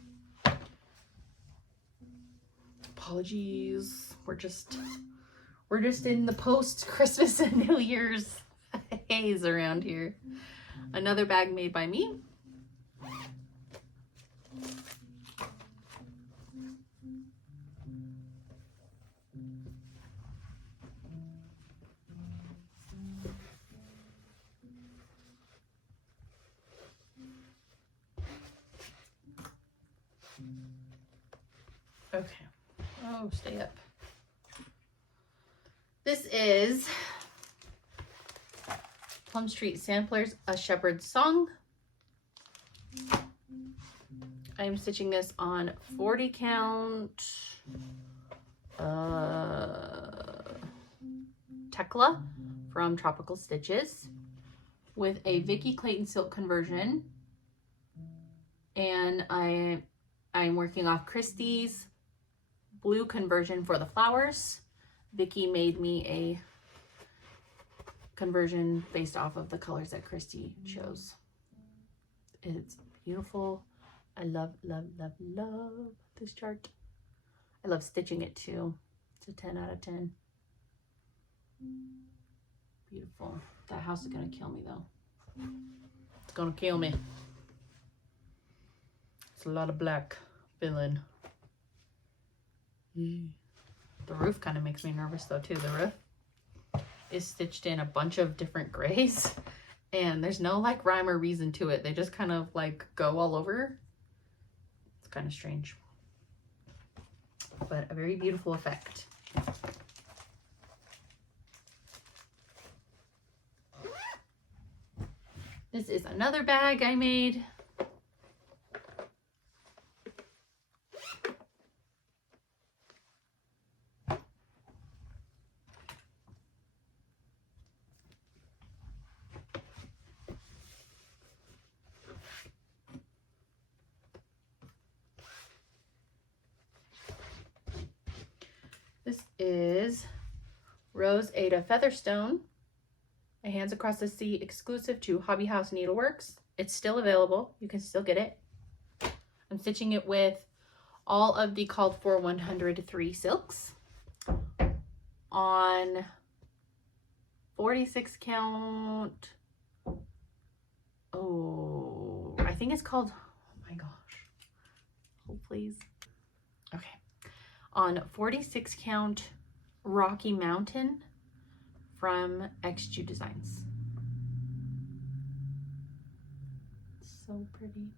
Apologies. We're just in the post-Christmas and New Year's haze around here. Another bag made by me. Okay. Oh, stay up. This is Plum Street Samplers, A Shepherd's Song. I am stitching this on 40 count Tekla from Tropical Stitches with a Vicki Clayton silk conversion, and I'm working off Christie's blue conversion for the flowers. Vicki made me a conversion based off of the colors that Christie chose. It's beautiful. I love, love, love, love this chart. I love stitching it too. It's a 10 out of 10. Beautiful. That house is gonna kill me though. It's gonna kill me. It's a lot of black filling. The roof kind of makes me nervous though too. The roof is stitched in a bunch of different grays and there's no like rhyme or reason to it. They just kind of like go all over. It's kind of strange, but a very beautiful effect. This is another bag I made. This is Rose Ada Featherstone, a Hands Across the Sea exclusive to Hobby House Needleworks. It's still available. You can still get it. I'm stitching it with all of the called for 103 silks on 46 count. Oh, I think it's called, oh my gosh. Hold please. Okay. on 46 count Rocky Mountain from XG Designs. So pretty.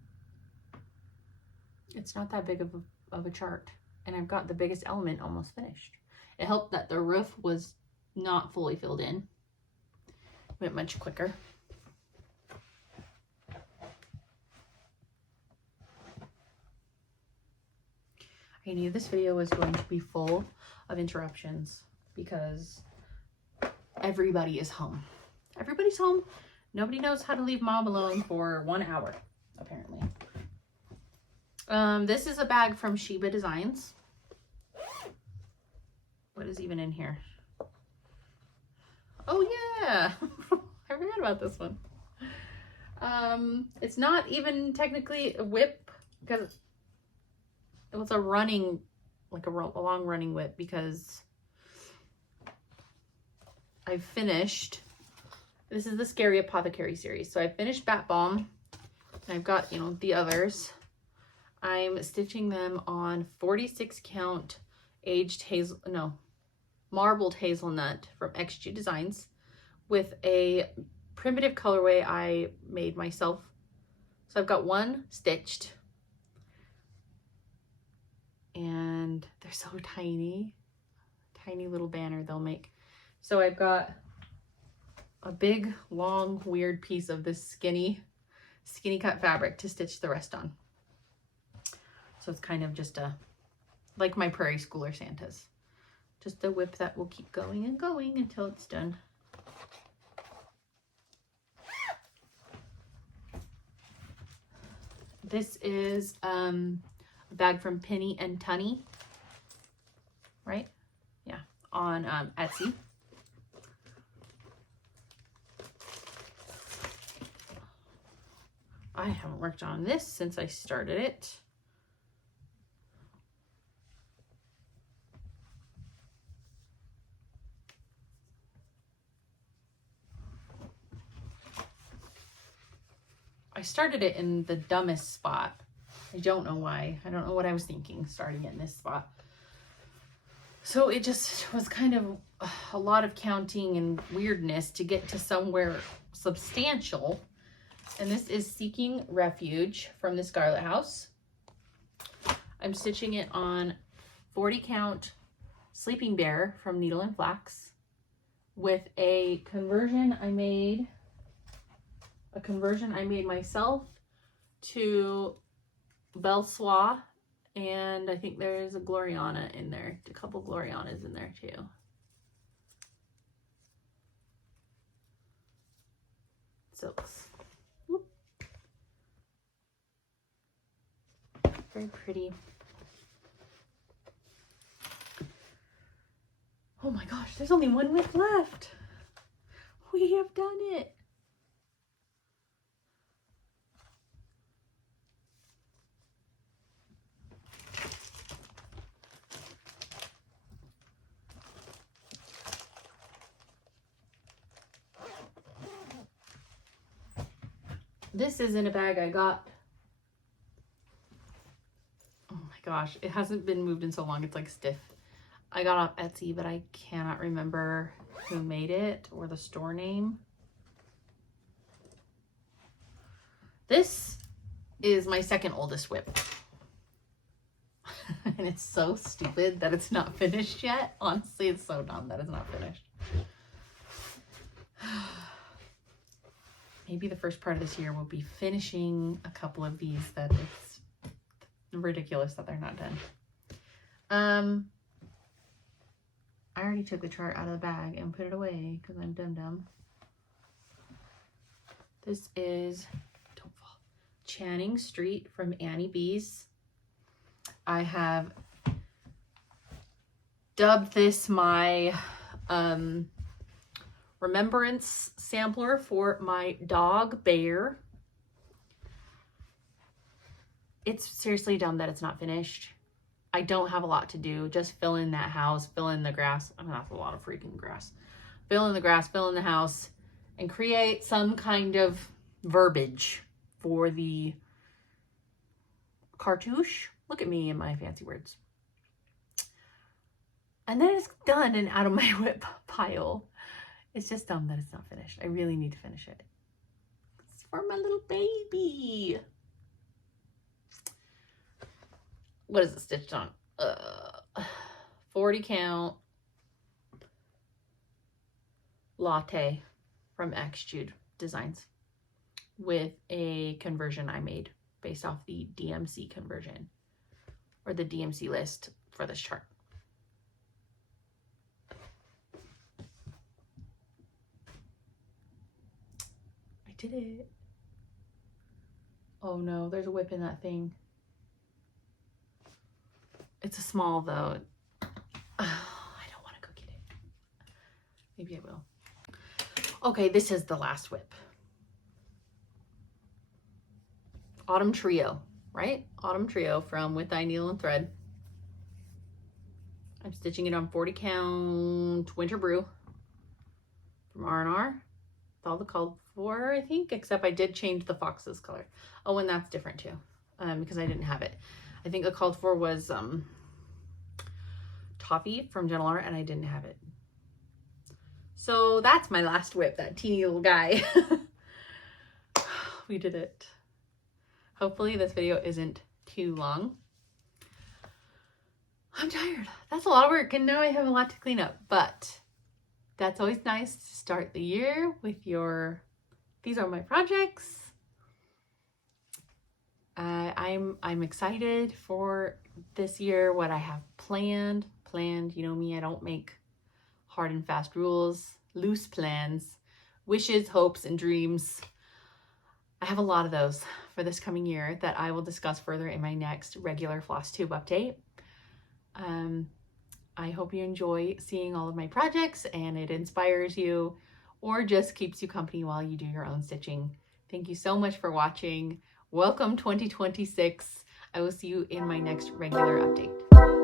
It's not that big of a chart, and I've got the biggest element almost finished. It helped that the roof was not fully filled in. Went much quicker. I knew this video was going to be full of interruptions because everybody is home. Everybody's home. Nobody knows how to leave mom alone for 1 hour, apparently. This is a bag from Sheba Designs. What is even in here? Oh yeah, I forgot about this one. It's not even technically a WIP because it was a running, like a long running WIP, because I've finished, this is the Scary Apothecary series. So I finished Bat Balm, and I've got, you know, the others. I'm stitching them on 46 count marbled hazelnut from XG Designs with a primitive colorway I made myself. So I've got one stitched, and they're so tiny little banner they'll make. So I've got a big, long, weird piece of this skinny cut fabric to stitch the rest on. So it's kind of just like my Prairie Schooler Santas. Just a WIP that will keep going and going until it's done. This is a bag from Penny and Tunny, right? Yeah, on Etsy. I haven't worked on this since I started it. I started it in the dumbest spot. I don't know why. I don't know what I was thinking starting it in this spot. So it just was kind of a lot of counting and weirdness to get to somewhere substantial. And this is Seeking Refuge from the Scarlet House. I'm stitching it on 40 count Sleeping Bear from Needle and Flax with a conversion I made myself to Belle Soie, and I think there's a Gloriana in there, a couple Glorianas in there too. Silks. Whoop. Very pretty. Oh my gosh, there's only one WIP left. We have done it. This is in a bag I got. Oh my gosh, it hasn't been moved in so long, it's like stiff. I got off Etsy, but I cannot remember who made it or the store name. This is my second oldest WIP. And it's so stupid that it's not finished yet. Honestly, it's so dumb that it's not finished. Maybe the first part of this year we'll be finishing a couple of these that it's ridiculous that they're not done. I already took the chart out of the bag and put it away because I'm dumb. This is Channing Street from Annie B's. I have dubbed this my remembrance sampler for my dog Bear. It's seriously dumb that it's not finished. I don't have a lot to do. Just fill in that house, fill in the grass. I mean, that's a lot of freaking grass. Fill in the grass, fill in the house, and create some kind of verbiage for the cartouche. Look at me and my fancy words. And then it's done and out of my WIP pile. It's just dumb that it's not finished. I really need to finish it. It's for my little baby. What is it stitched on? 40 count latte from Xjude Designs with a conversion I made based off the DMC conversion or the DMC list for this chart. I did it. Oh no, there's a WIP in that thing. It's a small though. Oh, I don't want to go get it. Maybe I will. Okay, this is the last WIP. Autumn Trio, right? Autumn Trio from With Thy Needle and Thread. I'm stitching it on 40 count Winter Brew from R&R. It's all the called for, I think, except I did change the fox's color. Oh, and that's different too, because I didn't have it. I think the called for was Toffee from Gentle Art, and I didn't have it. So that's my last WIP, that teeny little guy. We did it. Hopefully this video isn't too long. I'm tired. That's a lot of work, and now I have a lot to clean up, but that's always nice to start the year with your, these are my projects. I'm excited for this year, what I have planned. You know me, I don't make hard and fast rules, loose plans, wishes, hopes, and dreams. I have a lot of those for this coming year that I will discuss further in my next regular Flosstube update. I hope you enjoy seeing all of my projects and it inspires you or just keeps you company while you do your own stitching. Thank you so much for watching. Welcome 2026. I will see you in my next regular update.